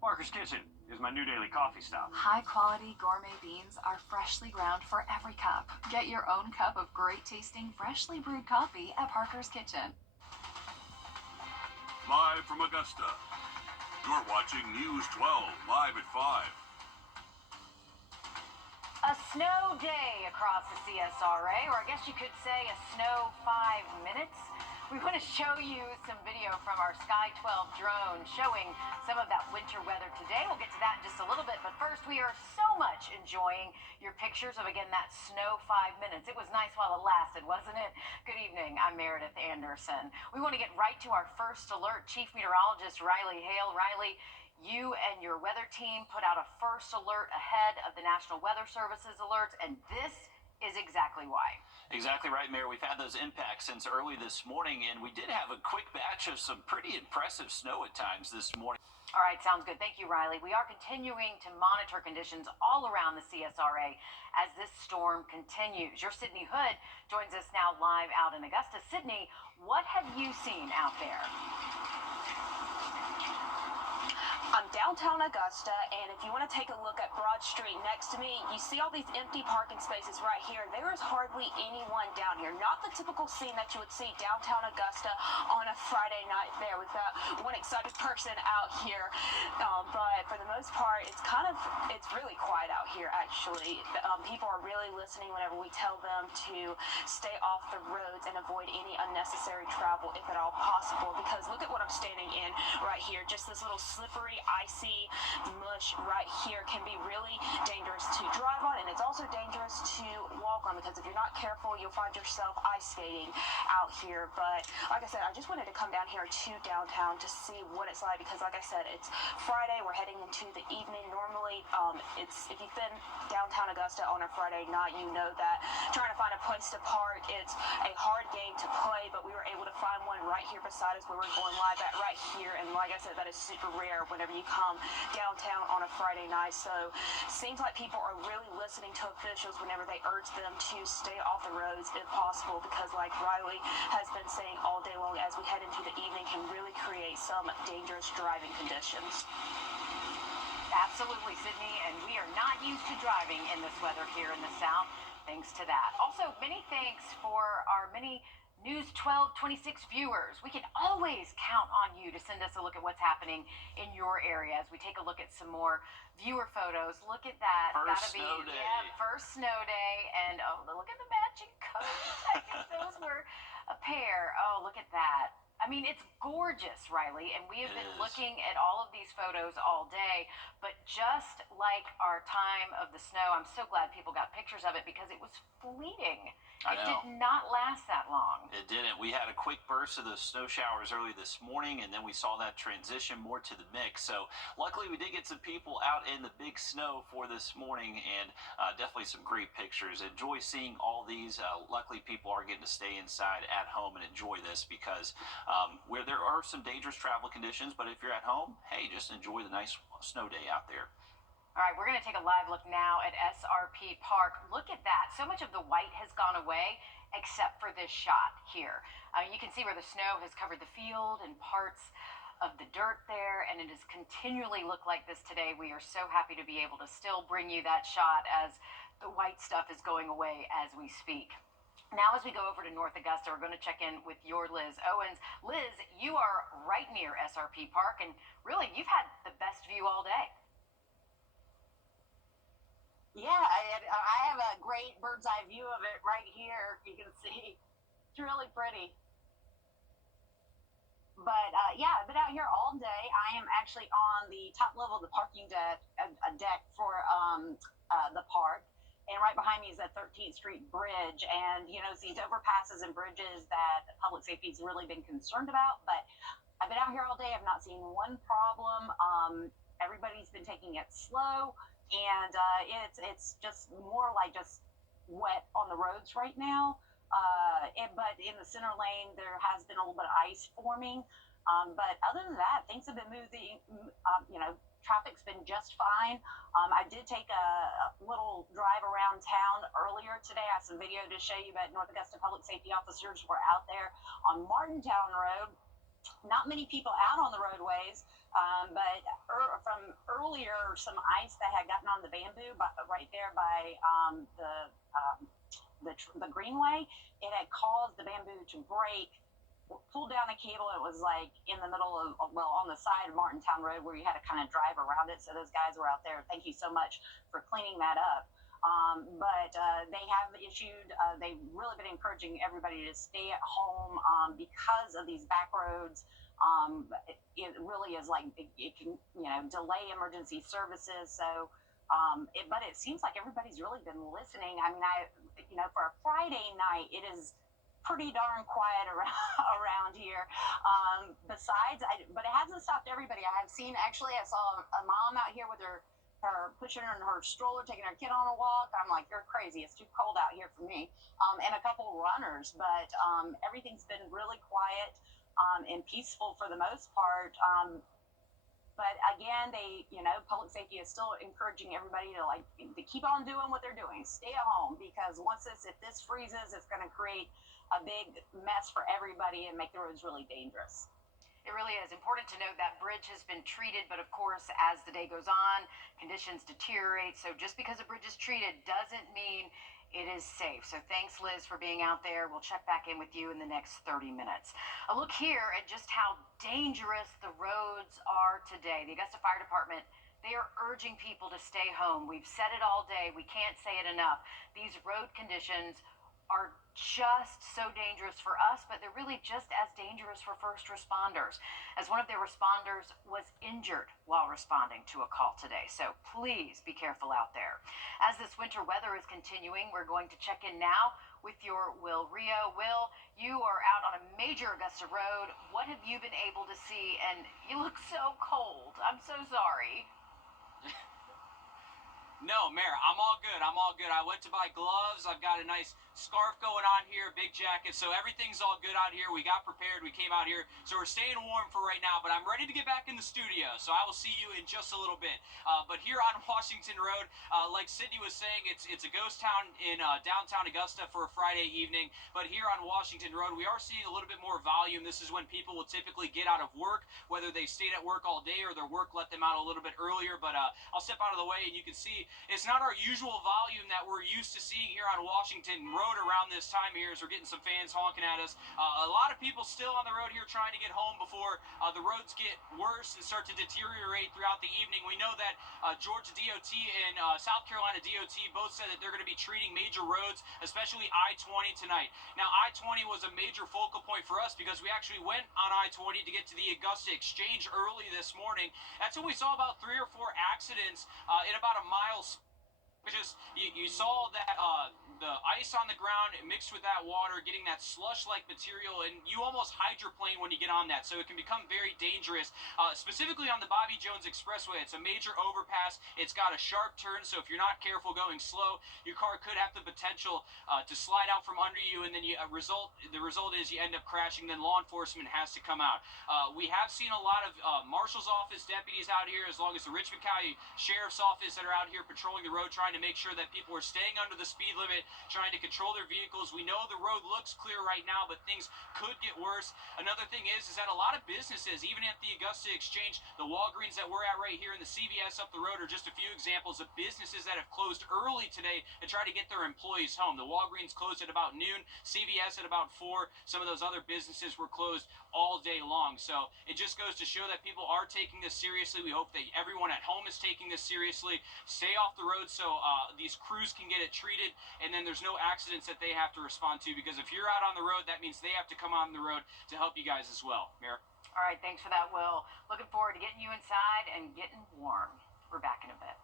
Parker's Kitchen is my new daily coffee stop. High-quality gourmet beans are freshly ground for every cup. Get your own cup of great-tasting, freshly brewed coffee at Parker's Kitchen. Live from Augusta, you're watching News 12, live at 5. A snow day across the CSRA, or I guess you could say a snow 5 minutes. We want to show you some video from our Sky 12 drone showing some of that winter weather today. We'll get to that in just a little bit, but first we are so much enjoying your pictures of, again, that snow 5 minutes. It was nice while it lasted, wasn't it? Good evening, I'm Meredith Anderson. We want to get right to our first alert. Chief Meteorologist Riley Hale. Riley, you and your weather team put out a first alert ahead of the National Weather Service's alerts, and this is exactly why. Exactly right, Mayor. We've had those impacts since early this morning, and we did have a quick batch of some pretty impressive snow at times this morning. All right, sounds good. Thank you, Riley. We are continuing to monitor conditions all around the CSRA as this storm continues. Your Sydney Hood joins us now live out in Augusta. Sydney, what have you seen out there? I'm downtown Augusta, and if you want to take a look at Broad Street next to me, you see all these empty parking spaces right here. There is hardly anyone down here. Not the typical scene that you would see downtown Augusta on a Friday night there. We've got one excited person out here, but for the most part, it's really quiet out here, actually. People are really listening whenever we tell them to stay off the roads and avoid any unnecessary travel if at all possible, because look at what I'm standing in right here. Just this little slippery, icy mush right here can be really dangerous to drive on, and it's also dangerous to walk on, because if you're not careful, you'll find yourself ice skating out here. But like I said, I just wanted to come down here to downtown to see what it's like, because like I said, it's Friday, we're heading into the evening. Normally, if you've been downtown Augusta on a Friday night, you know that trying to find a place to park, it's a hard game to play, but we were able to find one right here beside us where we're going live at right here, and like I said, that is super rare whenever you come downtown on a Friday night. So seems like people are really listening to officials whenever they urge them to stay off the roads if possible, because like Riley has been saying all day long, as we head into the evening, can really create some dangerous driving conditions. Absolutely, Sydney, and we are not used to driving in this weather here in the South, thanks to that. Also, many thanks for our many News 1226 viewers. We can always count on you to send us a look at what's happening in your area as we take a look at some more viewer photos. Look at that. First snow day. Yeah, first snow day. And oh, look at the matching coats. I guess those were a pair. Oh, look at that. I mean, it's gorgeous, Riley, and we have been looking at all of these photos all day, but just like our time of the snow, I'm so glad people got pictures of it, because it was fleeting. It did not last that long. It didn't. We had a quick burst of those snow showers early this morning, and then we saw that transition more to the mix. So luckily we did get some people out in the big snow for this morning, and definitely some great pictures. Enjoy seeing all these. Luckily people are getting to stay inside at home and enjoy this, because where there are some dangerous travel conditions, but if you're at home, hey, just enjoy the nice snow day out there. All right, we're going to take a live look now at SRP Park. Look at that. So much of the white has gone away, except for this shot here. You can see where the snow has covered the field and parts of the dirt there, and it has continually looked like this today. We are so happy to be able to still bring you that shot as the white stuff is going away as we speak. Now, as we go over to North Augusta, we're going to check in with your Liz Owens. Liz, you are right near SRP Park, and really, you've had the best view all day. Yeah, I have a great bird's eye view of it right here. You can see it's really pretty. But yeah, I've been out here all day. I am actually on the top level of the parking deck, a deck for the park. And right behind me is that 13th Street Bridge. And, you know, it's these overpasses and bridges that public safety has really been concerned about. But I've been out here all day. I've not seen one problem. Everybody's been taking it slow. And it's just more like just wet on the roads right now. But in the center lane, there has been a little bit of ice forming. But other than that, things have been moving. Traffic's been just fine. I did take a little drive around town earlier today. I have some video to show you, but North Augusta public safety officers were out there on Martintown Road. not many people out on the roadways, but from earlier, some ice that had gotten on the bamboo right there by the greenway, it had caused the bamboo to break, pulled down a cable. It was like in the middle of, well, on the side of Martintown Road where you had to kind of drive around it. So those guys were out there. Thank you so much for cleaning that up. But they have issued, they've really been encouraging everybody to stay at home because of these back roads. It really is like, it can, delay emergency services. So, but it seems like everybody's really been listening. I mean, for a Friday night, it is pretty darn quiet around here. But it hasn't stopped everybody. I saw a mom out here with her pushing her in her stroller, taking her kid on a walk. I'm like, you're crazy. It's too cold out here for me. And a couple runners, but everything's been really quiet and peaceful for the most part. But again, public safety is still encouraging everybody to keep on doing what they're doing. Stay at home, because if this freezes, it's going to create a big mess for everybody and make the roads really dangerous. It really is important to note that bridge has been treated, but of course, as the day goes on, conditions deteriorate. So just because a bridge is treated doesn't mean it is safe. So thanks, Liz, for being out there. We'll check back in with you in the next 30 minutes. A look here at just how dangerous the roads are today. The Augusta Fire Department, they are urging people to stay home. We've said it all day. We can't say it enough. These road conditions are just so dangerous for us, but they're really just as dangerous for first responders, as one of their responders was injured while responding to a call today. So please be careful out there. As this winter weather is continuing, we're going to check in now with your Will Rio. Will, you are out on a major Augusta road. What have you been able to see? And you look so cold. I'm so sorry. No, Mayor, I'm all good. I went to buy gloves. I've got a nice scarf going on here, big jacket. So everything's all good out here. We got prepared. We came out here. So we're staying warm for right now, but I'm ready to get back in the studio. So I will see you in just a little bit. But here on Washington Road, like Sydney was saying, it's a ghost town in downtown Augusta for a Friday evening. But here on Washington Road, we are seeing a little bit more volume. This is when people will typically get out of work, whether they stayed at work all day or their work let them out a little bit earlier. But I'll step out of the way and you can see it's not our usual volume that we're used to seeing here on Washington Road around this time here, as we're getting some fans honking at us. A lot of people still on the road here trying to get home before the roads get worse and start to deteriorate throughout the evening. We know that Georgia DOT and South Carolina DOT both said that they're going to be treating major roads, especially I-20 tonight. Now, I-20 was a major focal point for us because we actually went on I-20 to get to the Augusta Exchange early this morning. That's when we saw about 3 or 4 accidents in about a mile. You saw that the ice on the ground mixed with that water, getting that slush-like material, and you almost hydroplane when you get on that, so it can become very dangerous. Specifically on the Bobby Jones Expressway, it's a major overpass. It's got a sharp turn, so if you're not careful going slow, your car could have the potential to slide out from under you, and then the result is you end up crashing. Then law enforcement has to come out. We have seen a lot of Marshal's Office deputies out here, as long as the Richmond County Sheriff's Office that are out here patrolling the road, trying to make sure that people are staying under the speed limit, trying to control their vehicles. We know the road looks clear right now, but things could get worse. Another thing is that a lot of businesses, even at the Augusta Exchange, the Walgreens that we're at right here, and the CVS up the road are just a few examples of businesses that have closed early today to try to get their employees home. The Walgreens closed at about noon, CVS at about 4. Some of those other businesses were closed all day long. So it just goes to show that people are taking this seriously. We hope that everyone at home is taking this seriously. Stay off the road so these crews can get it treated, and then there's no accidents that they have to respond to, because if you're out on the road, that means they have to come on the road to help you guys as well. Mayor? All right, thanks for that, Will. Looking forward to getting you inside and getting warm. We're back in a bit.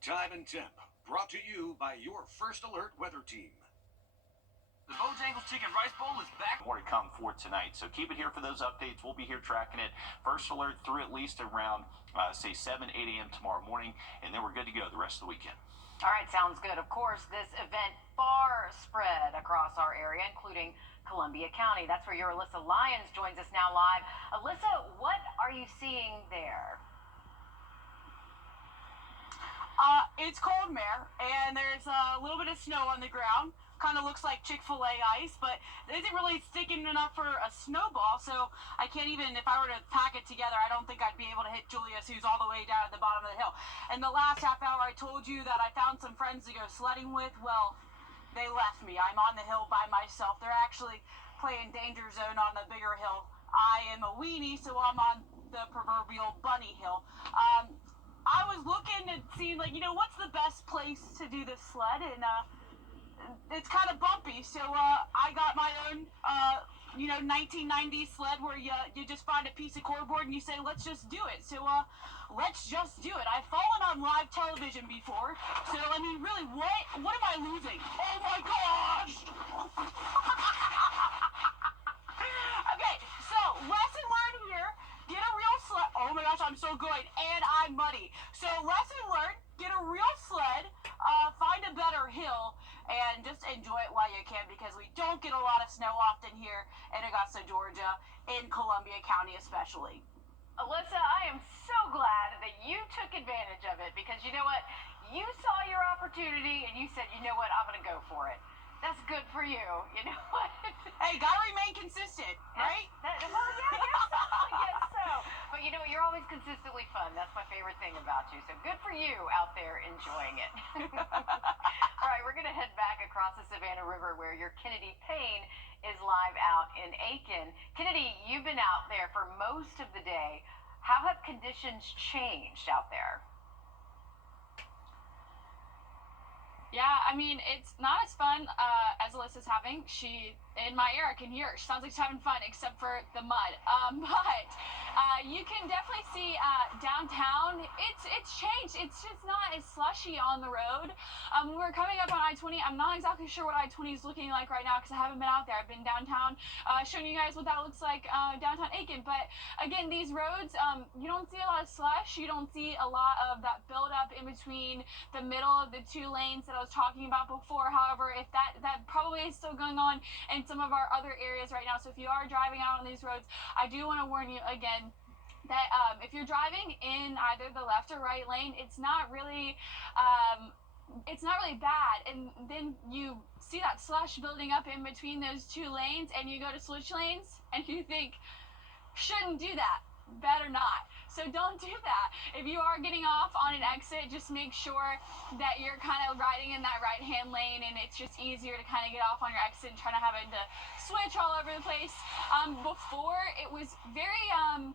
Time and temp, brought to you by your First Alert weather team. The Bojangles Chicken Rice Bowl is back. More to come for tonight, so keep it here for those updates. We'll be here tracking it. First Alert through at least around, say, 7, 8 a.m. tomorrow morning, and then we're good to go the rest of the weekend. All right, sounds good. Of course, this event far spread across our area, including Columbia County. That's where your Alyssa Lyons joins us now live. Alyssa, what are you seeing there? It's cold, Mayor, and there's a little bit of snow on the ground. kind of looks like Chick-fil-A ice, but it isn't really sticking enough for a snowball, so I can't even, if I were to pack it together, I don't think I'd be able to hit Julius, who's all the way down at the bottom of the hill. And the last half hour, I told you that I found some friends to go sledding with. Well, they left me. I'm on the hill by myself. They're actually playing Danger Zone on the bigger hill. I am a weenie, so I'm on the proverbial bunny hill. I was looking and seeing, like, what's the best place to do this sled, and it's kind of bumpy, so I got my own 1990s sled where you just find a piece of cardboard and you say, let's just do it. So let's just do it. I've fallen on live television before, so I mean, really, what am I losing? Oh my gosh! Okay, so lesson learned here. Get a real sled. Oh my gosh, I'm so good. And I'm muddy. So lesson learned, get a real sled, find a better hill, and just enjoy it while you can, because we don't get a lot of snow often here in Augusta, Georgia, in Columbia County especially. Alyssa, I am so glad that you took advantage of it, because you know what? You saw your opportunity and you said, you know what, I'm going to go for it. That's good for you. You know what? Hey, gotta remain consistent, right? Well, yeah, I guess so. I guess so. But you know what? You're always consistently fun. That's my favorite thing about you. So good for you out there enjoying it. All right, we're going to head back across the Savannah River where your Kennedy Payne is live out in Aiken. Kennedy, you've been out there for most of the day. How have conditions changed out there? Yeah, I mean, it's not as fun as Alyssa's having. She, in my ear, I can hear her. She sounds like she's having fun, except for the mud. But you can definitely see downtown, it's changed. It's just not as slushy on the road. When we're coming up on I-20, I'm not exactly sure what I-20 is looking like right now because I haven't been out there. I've been downtown showing you guys what that looks like downtown Aiken. But again, these roads, you don't see a lot of slush. You don't see a lot of that buildup in between the middle of the two lanes that I was talking about before. However, if that probably is still going on in some of our other areas right now. So if you are driving out on these roads, I do want to warn you again that if you're driving in either the left or right lane, it's not really bad. And then you see that slush building up in between those two lanes and you go to switch lanes and you think, shouldn't do that, better not. So don't do that. If you are getting off on an exit, just make sure that you're kind of riding in that right-hand lane and it's just easier to kind of get off on your exit and try to having to switch all over the place. Before, it was very, not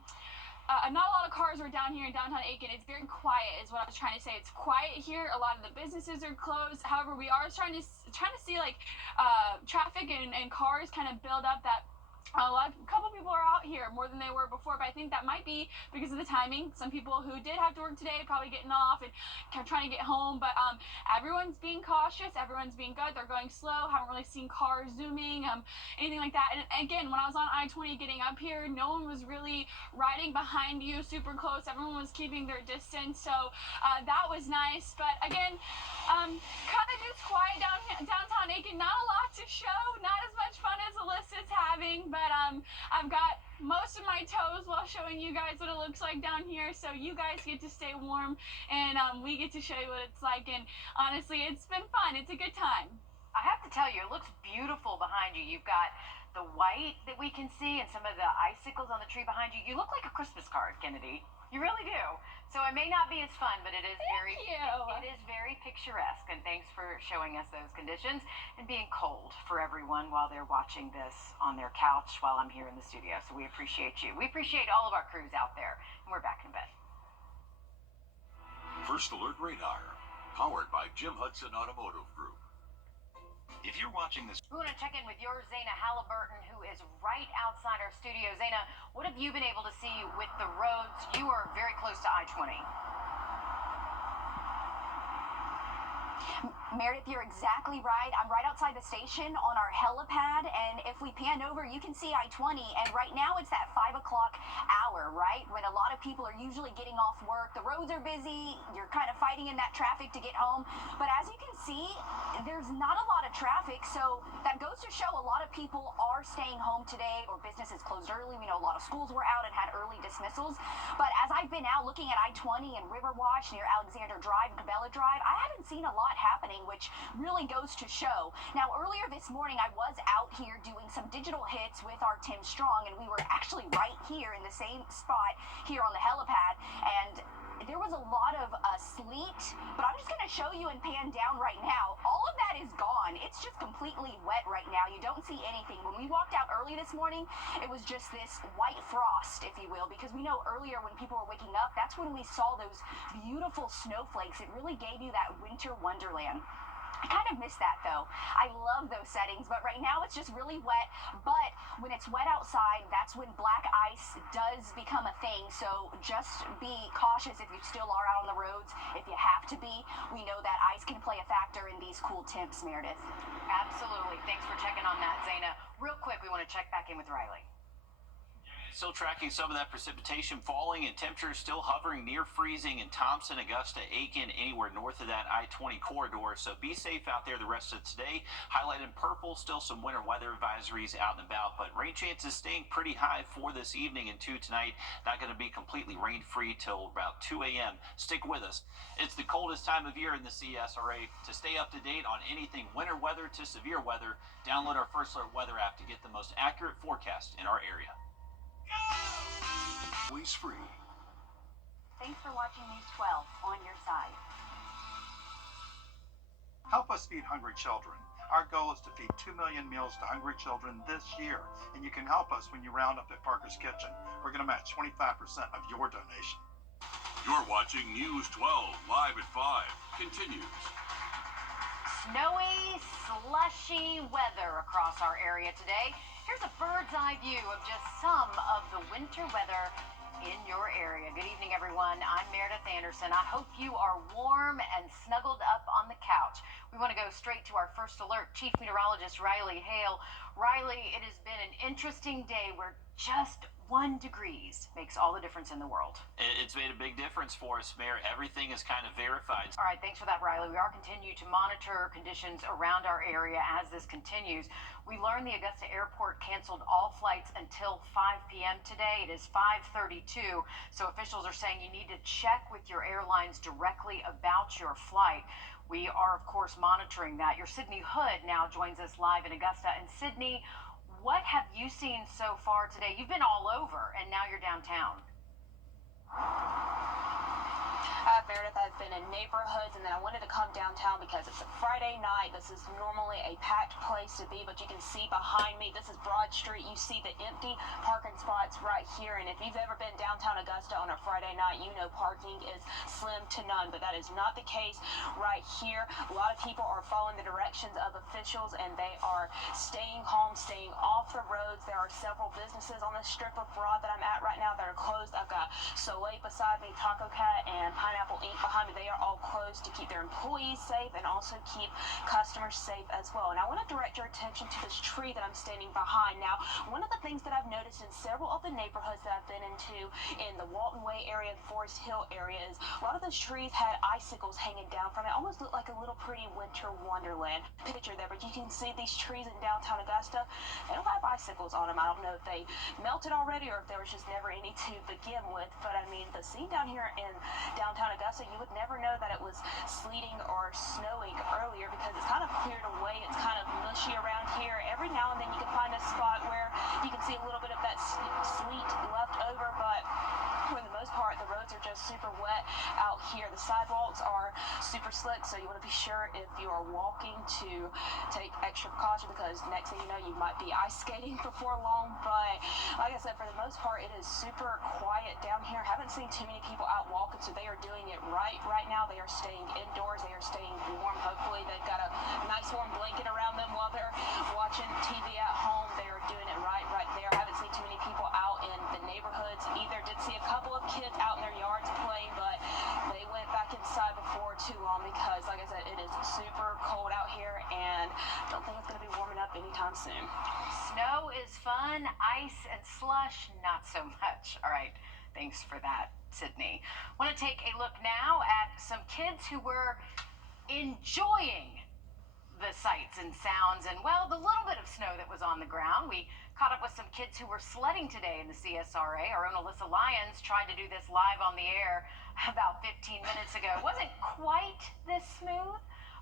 a lot of cars were down here in downtown Aiken. It's very quiet is what I was trying to say. It's quiet here. A lot of the businesses are closed. However, we are trying to see like traffic and cars kind of build up. That a couple people are out here more than they were before, but I think that might be because of the timing. Some people who did have to work today probably getting off and trying to get home, but everyone's being cautious, everyone's being good, they're going slow, haven't really seen cars zooming, anything like that. And again, when I was on I-20 getting up here, no one was really riding behind you super close, everyone was keeping their distance, so that was nice. But again, kind of just quiet downtown Aiken, not a lot to show, not as much fun as Alyssa's having, but I've got most of my toes while showing you guys what it looks like down here, so you guys get to stay warm and we get to show you what it's like. And honestly, it's been fun. It's a good time. I have to tell you, it looks beautiful behind you. You've got the white that we can see and some of the icicles on the tree behind you. You look like a Christmas card, Kennedy. You really do. So it may not be as fun, but it is it is very picturesque. And thanks for showing us those conditions and being cold for everyone while they're watching this on their couch while I'm here in the studio. So we appreciate you. We appreciate all of our crews out there. And we're back in bed. First Alert Radar, powered by Jim Hudson Automotive Group. If you're watching this, We want to check in with your Zaina Halliburton, who is right outside our studio. Zaina, what have you been able to see with the roads? You are very close to I-20. Meredith, you're exactly right. I'm right outside the station on our helipad, and if we pan over, you can see I-20, and right now it's that 5 o'clock hour, right, when a lot of people are usually getting off work. The roads are busy. You're kind of fighting in that traffic to get home, but as you can see, there's not a lot of traffic, so that goes to show a lot of people are staying home today, or businesses closed early. We know a lot of schools were out and had early dismissals, but as I've been out looking at I-20 and Riverwatch near Alexander Drive and Cabela Drive, I haven't seen a lot happening happening, which really goes to show. Now, earlier this morning, I was out here doing some digital hits with our Tim Strong, and we were actually right here in the same spot here on the helipad, and there was a lot of sleet, but I'm just going to show you and pan down right now. All of that is gone. It's just completely wet right now. You don't see anything. When we walked out early this morning, it was just this white frost, if you will, because we know earlier when people were waking up, that's when we saw those beautiful snowflakes. It really gave you that winter wonderland. I kind of miss that though. I love those settings, but right now it's just really wet. But when it's wet outside, that's when black ice does become a thing. So just be cautious if you still are out on the roads. If you have to be, we know that ice can play a factor in these cool temps, Meredith. Absolutely. Thanks for checking on that, Zaina. Real quick, we want to check back in with Riley. Still tracking some of that precipitation falling and temperatures still hovering near freezing in Thompson, Augusta, Aiken, anywhere north of that I-20 corridor. So be safe out there the rest of today. Highlighted in purple, still some winter weather advisories out and about, but rain chances staying pretty high for this evening and tonight. Not going to be completely rain free till about 2 a.m. Stick with us. It's the coldest time of year in the CSRA. To stay up to date on anything winter weather to severe weather, download our First Alert weather app to get the most accurate forecast in our area. Police free. Thanks for watching News 12 on your side. Help us feed hungry children. Our goal is to feed 2 million meals to hungry children this year, and you can help us when you round up at Parker's Kitchen. We're going to match 25% of your donation. You're watching News 12 live at 5. Continues. Snowy, slushy weather across our area today. Here's a bird's eye view of just some of the winter weather in your area. Good evening, everyone. I'm Meredith Anderson. I hope you are warm and snuggled up on the couch. We want to go straight to our First Alert Chief Meteorologist, Riley Hale. Riley, it has been an interesting day where just 1 degree makes all the difference in the world. It's made a big difference for us, Mayor. Everything is kind of verified. All right, thanks for that, Riley. We are continuing to monitor conditions around our area as this continues. We learned the Augusta Airport canceled all flights until 5 p.m. today. It is 5:32, so officials are saying you need to check with your airlines directly about your flight. We are, of course, monitoring that. Your Sydney Hood now joins us live in Augusta. And Sydney, what have you seen so far today? You've been all over, and now you're downtown. Meredith, I've been in neighborhoods, and then I wanted to come downtown because it's a Friday night. This is normally a packed place to be, but you can see behind me, this is Broad Street. You see the empty parking spots right here, and if you've ever been downtown Augusta on a Friday night, you know parking is slim to none, but that is not the case right here. A lot of people are following the directions of officials, and they are staying home, staying off the roads. There are several businesses on this strip of Broad that I'm at right now that are closed. I've got Soleil beside me, Taco Cat, and Pineapple Inc. behind me. They are all closed to keep their employees safe and also keep customers safe as well. And I want to direct your attention to this tree that I'm standing behind. Now, one of the things that I've noticed in several of the neighborhoods that I've been into in the Walton Way area and Forest Hill area is a lot of those trees had icicles hanging down from it. Almost looked like a little pretty winter wonderland picture there, but you can see these trees in downtown Augusta. They don't have icicles on them. I don't know if they melted already or if there was just never any to begin with, but I mean, the scene down here in downtown Augusta, you would never know that it was sleeting or snowing earlier because it's kind of cleared away. It's kind of mushy around here. Every now and then you can find a spot where you can see a little bit of that sleet left over, but for the most part, the roads are just super wet out here. The sidewalks are super slick, so you want to be sure if you are walking to take extra precaution because next thing you know, you might be ice skating before long. But like I said, for the most part, it is super quiet down here. Haven't seen too many people out walking, so they are doing it right now. They are staying indoors. They are staying warm. Hopefully, they've got a nice warm blanket around them while they're watching TV at home. They are doing it right there. Haven't seen too many people out in the neighborhoods either. Did see a couple of kids out in their yards playing, but they went back inside before too long because, like I said, it is super cold out here, and I don't think it's going to be warming up anytime soon. Snow is fun, ice and slush, not so much. All right, thanks for that, Sydney. Want to take a look now at some kids who were enjoying the sights and sounds and, well, the little bit of snow that was on the ground. We caught up with some kids who were sledding today in the CSRA. Our own Alyssa Lyons tried to do this live on the air about 15 minutes ago. It wasn't quite this smooth,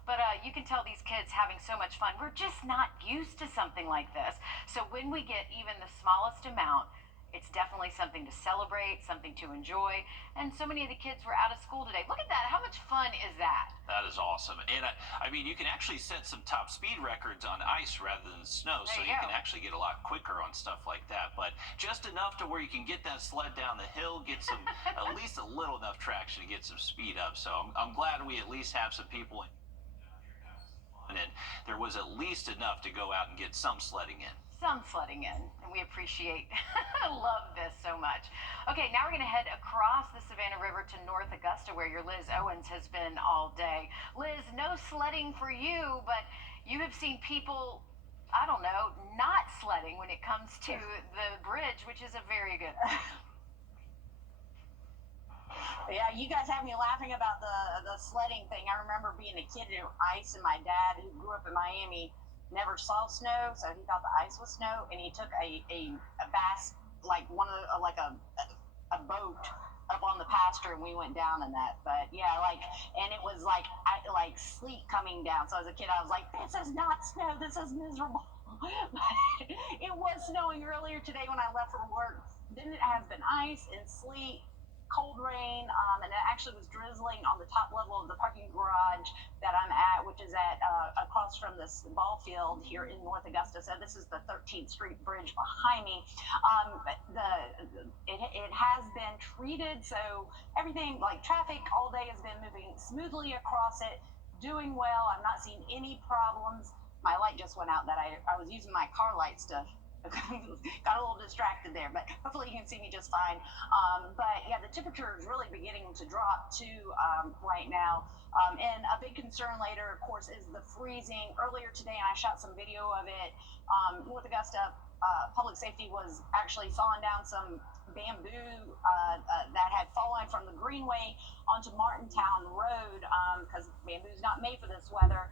But you can tell these kids having so much fun. We're just not used to something like this. So when we get even the smallest amount, it's definitely something to celebrate, something to enjoy. And so many of the kids were out of school today. Look at that. How much fun is that? That is awesome. And I mean, you can actually set some top speed records on ice rather than snow, so you can actually get a lot quicker on stuff like that. But just enough to where you can get that sled down the hill, get some, at least a little enough traction to get some speed up. So I'm glad we at least have some people in. And there was at least enough to go out and get some sledding in. Some sledding in, and we appreciate, love this so much. Okay, now we're going to head across the Savannah River to North Augusta, where your Liz Owens has been all day. Liz, no sledding for you, but you have seen people, I don't know, not sledding when it comes to the bridge, which is a very good thing. Yeah, you guys have me laughing about the sledding thing. I remember being a kid in ice, and my dad, who grew up in Miami, never saw snow, so he thought the ice was snow, and he took a bass, like one of a boat up on the pasture, and we went down in that. But yeah, and it was like sleet coming down. So as a kid, I was like, this is not snow, this is miserable. But it was snowing earlier today when I left for work. Then it has been ice and sleet, cold rain, and it actually was drizzling on the top level of the parking garage that I'm at, which is at across from this ball field here in North Augusta. So this is the 13th Street Bridge behind me. It has been treated, so everything, like traffic all day, has been moving smoothly across it, doing well. I've not seen any problems. My light just went out that I was using my car lights to got a little distracted there, but hopefully you can see me just fine. But yeah, the temperature is really beginning to drop too right now. And a big concern later, of course, is the freezing. Earlier today, and I shot some video of it, North Augusta Public Safety was actually sawing down some bamboo that had fallen from the Greenway onto Martintown Road, because bamboo's not made for this weather.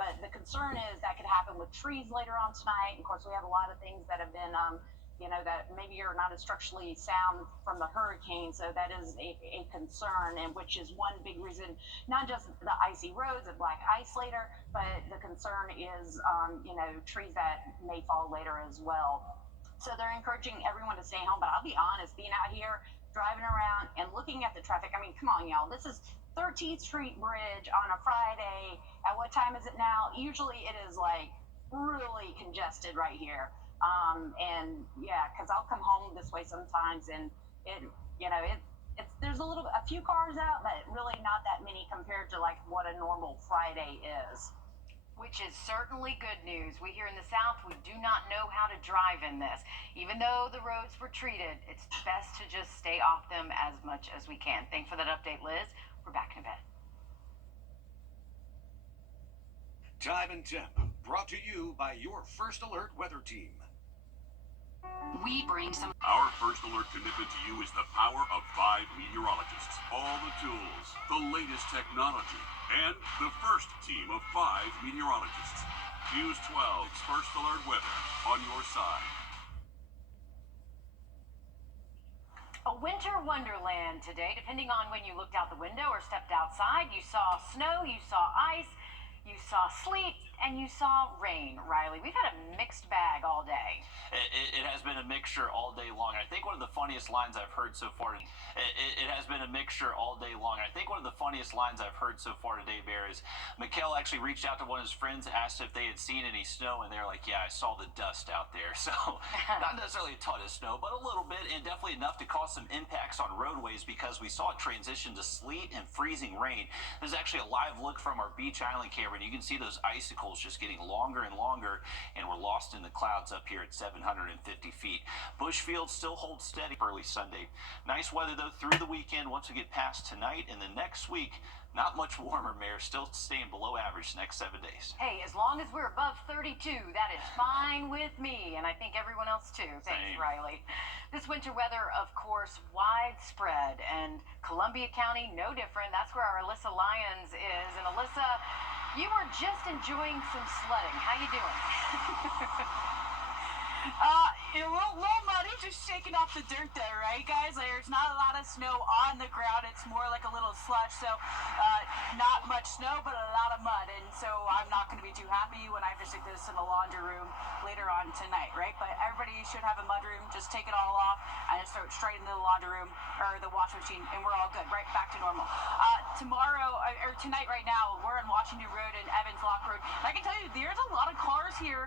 But the concern is that could happen with trees later on tonight. And of course, we have a lot of things that have been, that maybe are not as structurally sound from the hurricane. So that is a concern, and which is one big reason, not just the icy roads and black ice later, but the concern is, trees that may fall later as well. So they're encouraging everyone to stay home. But I'll be honest, being out here, driving around and looking at the traffic, I mean, come on, y'all. This is 13th Street Bridge on a Friday. At what time is it now? Usually it is like really congested right here. And yeah, because I'll come home this way sometimes, and there's a few cars out, but really not that many compared to like what a normal Friday is. Which is certainly good news. We here in the South, we do not know how to drive in this. Even though the roads were treated, it's best to just stay off them as much as we can. Thanks for that update, Liz. We're back in a bit. Time and Temp, brought to you by your First Alert weather team. We bring some. Our First Alert commitment to you is the power of 5 meteorologists. All the tools, the latest technology, and the first team of 5 meteorologists. News 12's First Alert weather on your side. A winter wonderland today. Depending on when you looked out the window or stepped outside, you saw snow, you saw ice, you saw sleet, and you saw rain. Riley, we've had a mixed bag all day. It has been a mixture all day long. I think one of the funniest lines I've heard so far. It has been a mixture all day long. I think one of the funniest lines I've heard so far today, Bear, is Mikkel actually reached out to one of his friends, asked if they had seen any snow, and they're like, "Yeah, I saw the dust out there." So not necessarily a ton of snow, but a little bit, and definitely enough to cause some impacts on roadways, because we saw it transition to sleet and freezing rain. There's actually a live look from our Beach Island camera, and you can see those icicles just getting longer and longer, and we're lost in the clouds up here at 750 feet. Bushfield still holds steady early Sunday. Nice weather, though, through the weekend. Once we get past tonight and the next week, not much warmer, Mayor. Still staying below average the next 7 days. Hey, as long as we're above 32, that is fine with me, and I think everyone else too. Thanks, Same. Riley. This winter weather, of course, widespread, and Columbia County, no different. That's where our Alyssa Lyons is. And Alyssa, you were just enjoying some sledding. How you doing? A little muddy, just shaking off the dirt there, right, guys? There's not a lot of snow on the ground. It's more like a little slush, so not much snow, but a lot of mud. And so I'm not going to be too happy when I have to stick this in the laundry room later on tonight, right? But everybody should have a mud room. Just take it all off and just throw it straight into the laundry room or the washing machine, and we're all good, right? Back to normal. Tomorrow, or tonight right now, we're on Washington Road and Evans Lock Road. And I can tell you, there's a lot of cars here,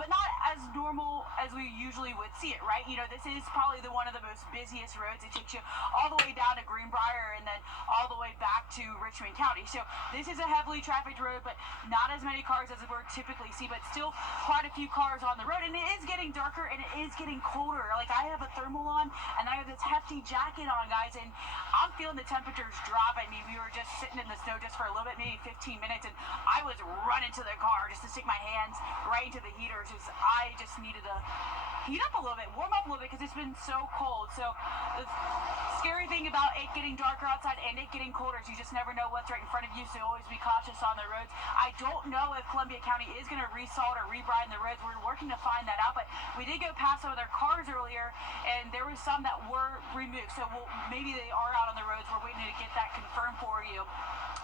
but not as normal as we usually would see it, right? You know, this is probably one of the most busiest roads. It takes you all the way down to Greenbrier and then all the way back to Richmond County. So this is a heavily trafficked road, but not as many cars as we typically see, but still quite a few cars on the road. And it is getting darker and it is getting colder. Like, I have a thermal on and I have this hefty jacket on, guys, and I'm feeling the temperatures drop. I mean, we were just sitting in the snow just for a little bit, maybe 15 minutes, and I was running to the car just to stick my hands right into the heaters. I just needed to heat up a little bit, warm up a little bit, because it's been so cold. So the scary thing about it getting darker outside and it getting colder is you just never know what's right in front of you, so always be cautious on the roads. I don't know if Columbia County is going to resalt or rebrine the roads. We're working to find that out, but we did go past some of their cars earlier, and there was some that were removed, so maybe they are out on the roads. We're waiting to get that confirmed for you.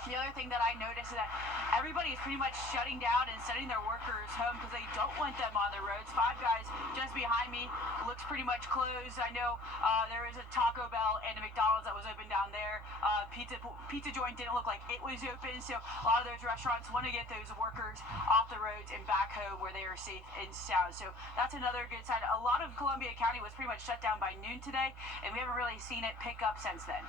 The other thing that I noticed is that everybody is pretty much shutting down and sending their workers home because they don't want them on the roads. Five Guys just behind me looks pretty much closed. I know there is a Taco Bell and a McDonald's that was open down there. Pizza joint didn't look like it was open, so a lot of those restaurants want to get those workers off the roads and back home where they are safe and sound. So that's another good sign. A lot of Columbia County was pretty much shut down by noon today, and we haven't really seen it pick up since then.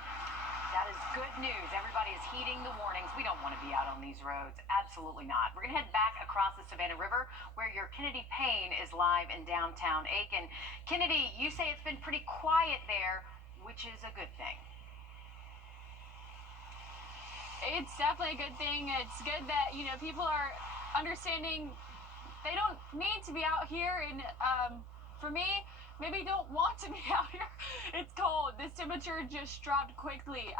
That is good news. Everybody is heeding the warnings. We don't want to be out on these roads. Absolutely not. We're going to head back across the Savannah River where your Kennedy Payne is live in downtown Aiken. Kennedy, you say it's been pretty quiet there, which is a good thing. It's definitely a good thing. It's good that, you know, people are understanding they don't need to be out here, and for me, maybe don't want to be out here. It's cold. This temperature just dropped quickly.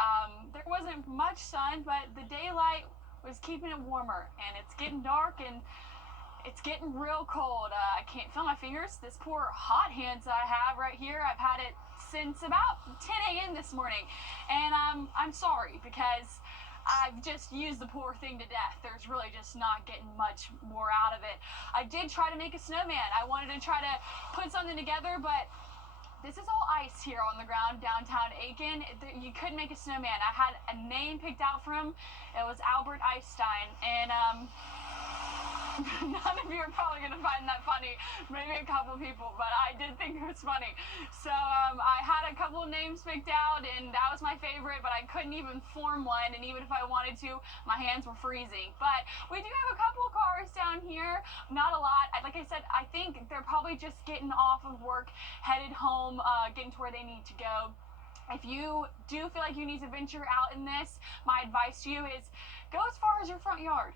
There wasn't much sun, but the daylight was keeping it warmer, and it's getting dark and it's getting real cold. I can't feel my fingers. This poor hot hands I have right here, I've had it since about 10 a.m. this morning, and I'm sorry because I've just used the poor thing to death. There's really just not getting much more out of it. I did try to make a snowman. I wanted to try to put something together, but this is all ice here on the ground downtown Aiken. You couldn't make a snowman. I had a name picked out for him. It was Albert Einstein, and none of you are probably going to find that funny. Maybe a couple people, but I did think it was funny. So I had a couple of names picked out, and that was my favorite, but I couldn't even form one, and even if I wanted to, my hands were freezing. But we do have a couple of cars down here, not a lot. Like I said, I think they're probably just getting off of work, headed home, getting to where they need to go. If you do feel like you need to venture out in this, my advice to you is go as far as your front yard.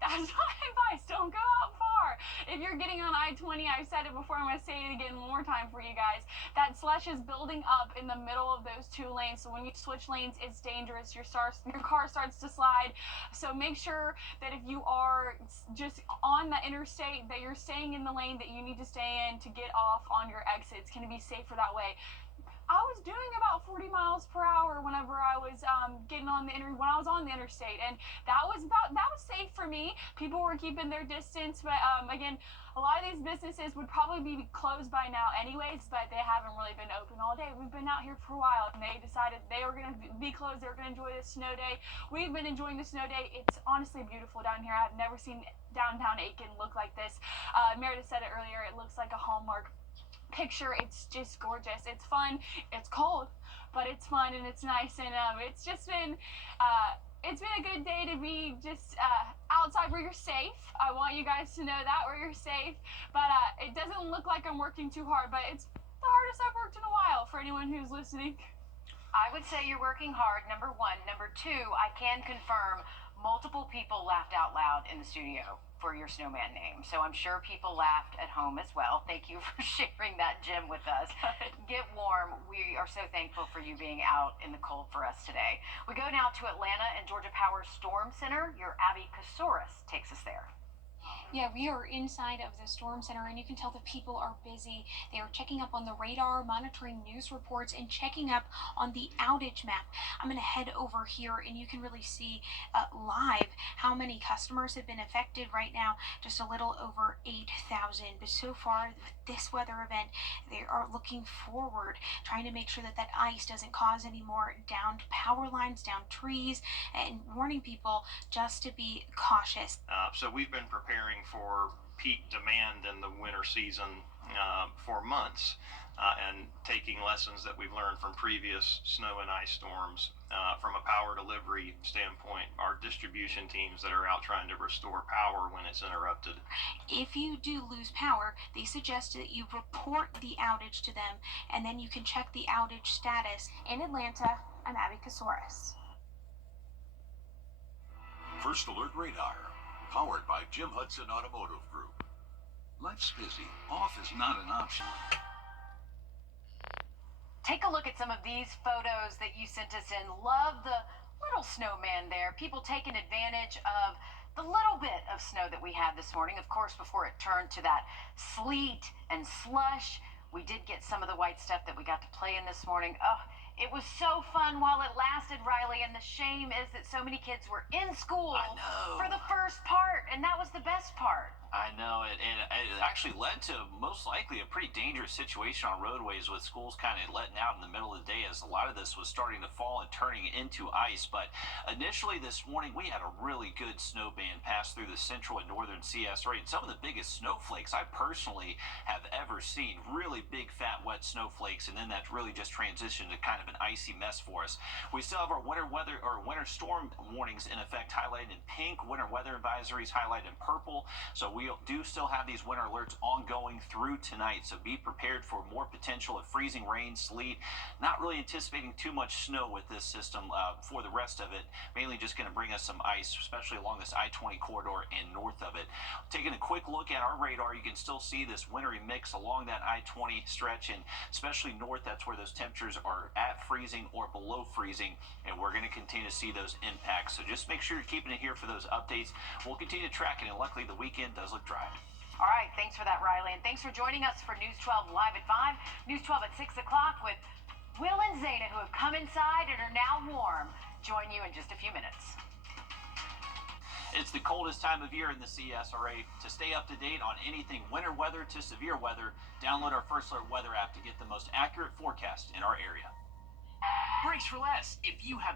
That's my advice. Don't go out far. If you're getting on I-20, I've said it before, I'm going to say it again one more time for you guys. That slush is building up in the middle of those two lanes. So when you switch lanes, it's dangerous. Your car starts to slide. So make sure that if you are just on the interstate, that you're staying in the lane that you need to stay in to get off on your exit. It's going to be safer that way. I was doing about 40 miles per hour whenever I was when I was on the interstate, and that was safe for me. People were keeping their distance, but again, a lot of these businesses would probably be closed by now anyways, but they haven't really been open all day. We've been out here for a while, and they decided they were going to be closed. They were going to enjoy the snow day. We've been enjoying the snow day. It's honestly beautiful down here. I've never seen downtown Aiken look like this. Meredith said it earlier. It looks like a Hallmark picture. It's just gorgeous. It's fun. It's cold, but it's fun and it's nice, and it's been a good day to be just outside where you're safe. I want you guys to know that, where you're safe, but it doesn't look like I'm working too hard, but it's the hardest I've worked in a while for anyone who's listening. I would say you're working hard, number one. Number two, I can confirm multiple people laughed out loud in the studio for your snowman name. So I'm sure people laughed at home as well. Thank you for sharing that, Jim, with us. Get warm. We are so thankful for you being out in the cold for us today. We go now to Atlanta and Georgia Power Storm Center. Your Abby Kasouris takes us there. Yeah, we are inside of the storm center, and you can tell the people are busy. They are checking up on the radar, monitoring news reports, and checking up on the outage map. I'm going to head over here, and you can really see live how many customers have been affected right now. Just a little over 8,000. But so far, with this weather event, they are looking forward, trying to make sure that that ice doesn't cause any more downed power lines, downed trees, and warning people just to be cautious. So we've been preparing for peak demand in the winter season for months, and taking lessons that we've learned from previous snow and ice storms. From a power delivery standpoint, our distribution teams that are out trying to restore power when it's interrupted. If you do lose power, they suggest that you report the outage to them, and then you can check the outage status. In Atlanta, I'm Abby Kasoris. First Alert Radar, powered by Jim Hudson Automotive Group. Life's busy. Off is not an option. Take a look at some of these photos that you sent us in. Love the little snowman there. People taking advantage of the little bit of snow that we had this morning. Of course, before it turned to that sleet and slush, we did get some of the white stuff that we got to play in this morning. Oh, it was so fun while it lasted, Riley, and the shame is that so many kids were in school for the first part, and that was the best part. I know it, and it actually led to most likely a pretty dangerous situation on roadways with schools kind of letting out in the middle of the day as a lot of this was starting to fall and turning into ice. But initially this morning, we had a really good snow band pass through the central and northern CSRA, and some of the biggest snowflakes I personally have ever seen. Really big, fat, wet snowflakes, and then that's really just transitioned to kind of an icy mess for us. We still have our winter weather or winter storm warnings in effect, highlighted in pink, winter weather advisories highlighted in purple. So we do still have these winter alerts ongoing through tonight, so be prepared for more potential of freezing rain, sleet. Not really anticipating too much snow with this system for the rest of it. Mainly just going to bring us some ice, especially along this I-20 corridor and north of it. Taking a quick look at our radar, you can still see this wintry mix along that I-20 stretch, and especially north, that's where those temperatures are at freezing or below freezing, and we're going to continue to see those impacts. So just make sure you're keeping it here for those updates. We'll continue to track it, and luckily the weekend does look dry. All right, thanks for that, Riley, and thanks for joining us for News 12 Live at 5, News 12 at 6 o'clock with Will and Zeta, who have come inside and are now warm. Join you in just a few minutes. It's the coldest time of year in the CSRA. To stay up to date on anything winter weather to severe weather, download our First Alert Weather app to get the most accurate forecast in our area. Brace for less. If you have